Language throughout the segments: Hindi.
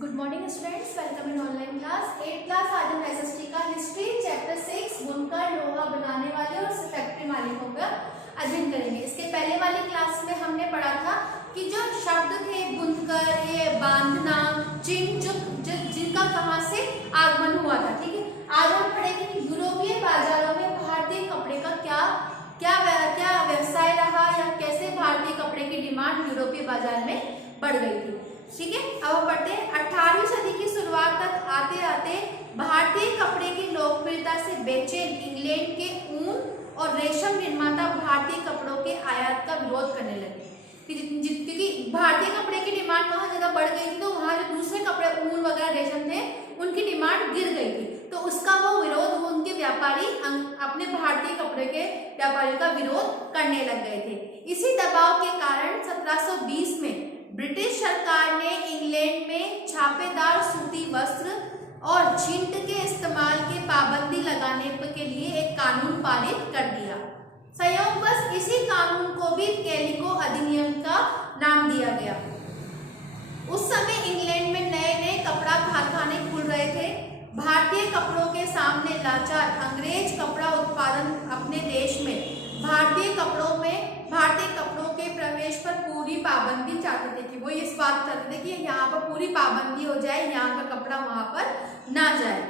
Good morning students, welcome in online class 8 class. आज हम एसएसटी का हिस्ट्री चैप्टर 6 बुनकर लोहा बनाने वाले और फैक्ट्री मालिकों का अध्ययन करेंगे। इसके पहले वाली क्लास में हमने पढ़ा था कि जो शब्द थे बुनकर, ये बांधना, चिन चुक, जिनका कहाँ से आगमन हुआ था। ठीक है, आज हम पढ़ेंगे कि यूरोपीय बाजारों में भारतीय कपड़े का क्या व्यवसाय रहा या कैसे भारतीय कपड़े की डिमांड यूरोपीय बाजार में बढ़ गई थी। ठीक है, अब हम पढ़ते हैं। 18वीं सदी की शुरुआत तक आते आते भारतीय कपड़े की लोकप्रियता से बेचैन इंग्लैंड के ऊन और रेशम निर्माता भारतीय कपड़ों के आयात का विरोध करने लगे। क्योंकि भारतीय कपड़े की डिमांड वहां ज्यादा बढ़ गई थी, तो वहां जो दूसरे कपड़े ऊन वगैरह रेशम थे उनकी डिमांड गिर गई थी, तो उसका वो विरोध उनके व्यापारी अपने भारतीय कपड़े के व्यापारियों का विरोध करने लग गए थे। इसी दबाव के कारण 1720 में ब्रिटिश सरकार ने इंग्लैंड में छापेदार सूती वस्त्र और झिंट के इस्तेमाल की पाबंदी लगाने के लिए एक कानून पारित कर दिया। संयोगवश इसी कानून को भी कैलिको अधिनियम का नाम दिया गया। उस समय इंग्लैंड में नए नए कपड़ा कारखाने खुल रहे थे। भारतीय कपड़ों के सामने लाचार अंग्रेज कपड़ा उत्पादन अपने देश में भारतीय कपड़ों के प्रवेश पर पूरी पाबंदी चाहते थे कि वो इस बात चाहते थे कि यहाँ पर पूरी पाबंदी हो जाए, यहाँ का कपड़ा वहां पर ना जाए,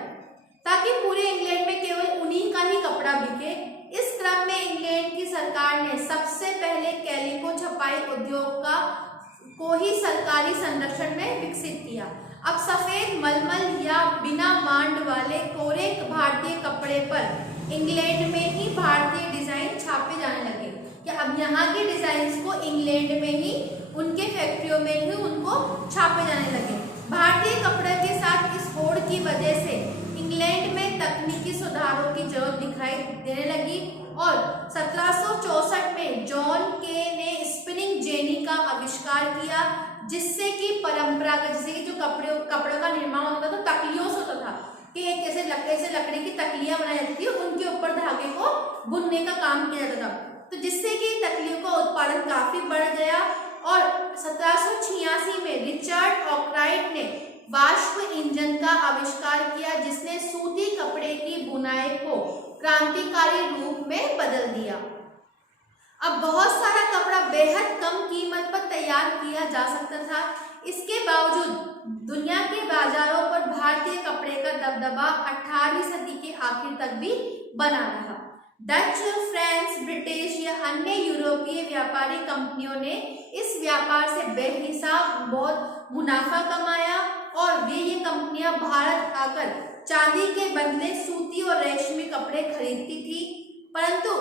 ताकि पूरे इंग्लैंड में केवल उन्हीं का ही कपड़ा बिके। इस क्रम में इंग्लैंड की सरकार ने सबसे पहले कैलिको छपाई उद्योग को ही सरकारी संरक्षण में विकसित किया। अब सफेद मलमल या बिना मांड वाले कोरे भारतीय कपड़े पर इंग्लैंड में ही भारतीय डिजाइन छापे जाने लगे कि अब यहाँ के डिजाइन को इंग्लैंड में ही उनके फैक्ट्रियों में ही उनको छापे जाने लगे। भारतीय कपड़े के साथ इस होड़ की वजह से इंग्लैंड में तकनीकी सुधारों की जरूरत दिखाई देने लगी और 1764 में जॉन के ने स्पिनिंग जेनी का आविष्कार किया, जिससे कि परंपरागत जैसे कि जो कपड़ों का निर्माण होता था तकलियों से होता था कि एक ऐसे लकड़ी की तकलियां बनाई जाती थी, उनके ऊपर धागे को बुनने का काम किया जाता था, तो जिससे कि तकलियों का उत्पादन काफी बढ़ गया। और 1786 में रिचर्ड ऑकराइट ने वाष्प इंजन का आविष्कार किया, जिसने सूती कपड़े की बुनाई को क्रांतिकारी रूप में बदल दिया। अब बहुत सारा कपड़ा बेहद कम कीमत पर तैयार किया जा सकता था। इसके बावजूद दुनिया के बाजारों पर भारतीय कपड़े का दबदबा 18वीं सदी के आखिर तक भी बना रहा। डच, फ्रांस, ब्रिटिश या अन्य यूरोपीय व्यापारी कंपनियों ने इस व्यापार से बेहिसाब बहुत मुनाफा कमाया और वे ये कंपनियां भारत आकर चांदी के बदले सूती और रेशमी कपड़े खरीदती थी। परंतु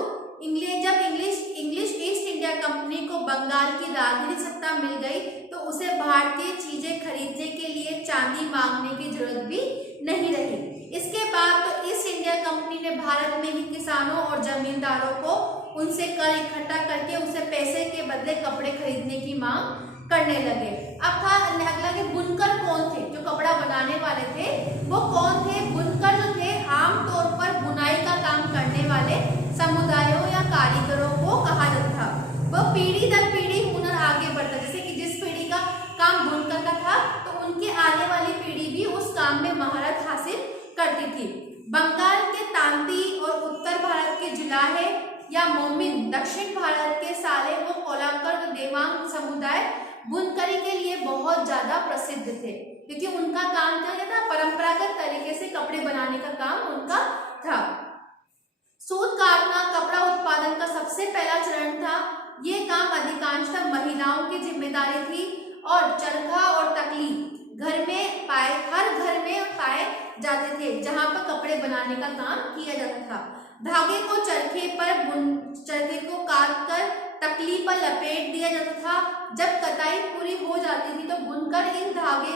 जब इंग्लिश ईस्ट इंडिया कंपनी को बंगाल की राजनीतिक सत्ता मिल गई, तो उसे भारतीय चीजें खरीदने के लिए चांदी मांगने की जरूरत भी नहीं रही। इसके बाद तो ईस्ट इंडिया कंपनी ने भारत में ही किसानों और जमींदारों को उनसे कर इकट्ठा करके उसे पैसे के बदले कपड़े खरीदने की मांग करने लगे। अब था अगला कि बुनकर कौन थे, जो कपड़ा बनाने वाले थे वो कौन थे। बुनकर जो थे आमतौर पर बुनाई का काम करने वाले समुदायों या कारीगरों को कहा जाता था। वह पीढ़ी दर पीढ़ी हुनर आगे बढ़ता, जैसे कि जिस पीढ़ी का काम बुनकर का था तो उनके आने वाली पीढ़ी भी उस काम में महारत हासिल करती थी। बंगाल के तांती और उत्तर भारत के जुलाहे या मोमिन, दक्षिण भारत के साले व कोलांकर देवांग समुदाय बुनकरी के लिए बहुत ज्यादा प्रसिद्ध थे, क्योंकि उनका काम क्या था, परंपरागत तरीके से कपड़े बनाने का काम उनका था। सूत काटना कपड़ा उत्पादन का सबसे पहला चरण था। ये काम अधिकांशतः महिलाओं की जिम्मेदारी थी और चरखा और तकली हर घर में पाए जाते थे, जहां पर कपड़े बनाने का काम किया जाता था। धागे को चरखे को काट कर तकली पर लपेट दिया जाता था। जब कताई पूरी हो जाती थी तो बुनकर इन धागे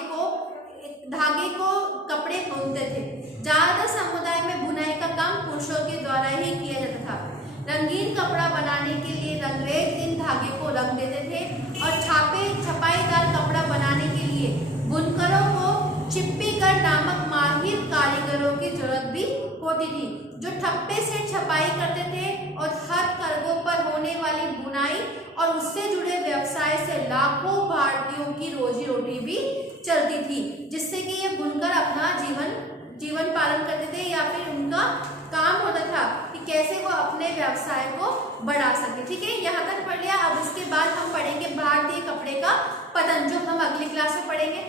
को कपड़े बुनते थे। ज्यादातर समुदाय में बुनाई का काम पुरुषों के द्वारा ही किया जाता था। रंगीन कपड़ा बनाने के लिए रंगरेज इन धागे को रंग देते थे और छपाईदार कपड़ा बनाने के लिए बुनकरों को चिप्पीगर नामक माहिर कारीगरों की जरूरत भी होती थी, जो ठप्पे से छपाई करते थे और हथकरघों पर होने वाली बुनाई और उससे जुड़े व्यवसाय से लाखों भारतीयों की रोजी रोटी भी चलती थी, जिससे कि ये बुनकर अपना जीवन पालन करते थे या फिर उनका काम होता था कि कैसे वो अपने व्यवसाय को बढ़ा सके। ठीक है, यहाँ तक पढ़ लिया। अब इसके बाद हम पढ़ेंगे भारतीय कपड़े का पतन, जो हम अगली क्लास में पढ़ेंगे।